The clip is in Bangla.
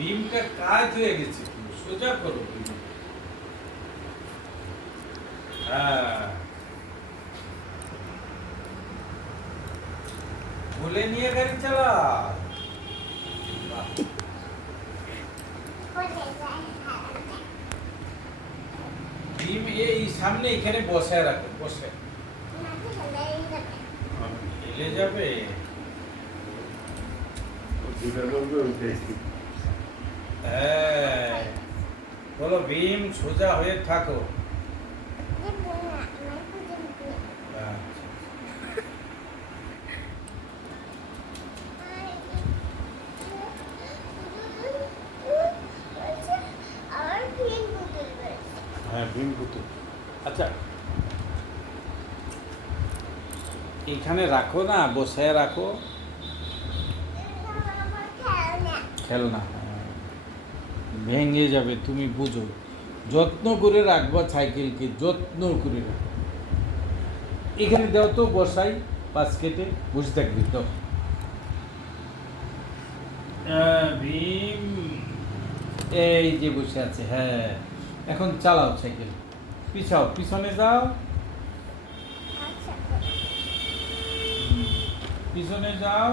ভীমটা কাজ হয়ে গেছে, সোজা করো। হ্যাঁ, বলে নিয়ে গাড়ি চালা। ভীম এই সামনে এখানে বসে রাখো, বসে হেলে যাবে। হ্যাঁ, বলো ভীম সোজা হয়ে থাকো। হ্যাঁ, ভীম পুতুল। আচ্ছা, এখানে রাখো না, বসে রাখো। খেলনা ভেঙে যাবে, তুমি বুঝো। যত্ন করে রাখবা সাইকেলকে, যত্ন করে রাখো। এখানে দাও তো, বসাই বাস্কেটে, বসে থাকবি তো। ভীম এই যে বসে আছে। হ্যাঁ, এখন চালাও সাইকেল, পিছাও, পিছনে যাও, পিছনে যাও।